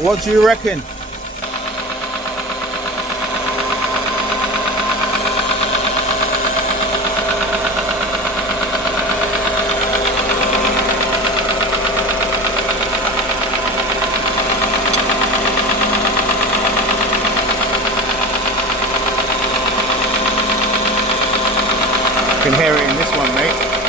What do you reckon? You can hear it in this one, mate.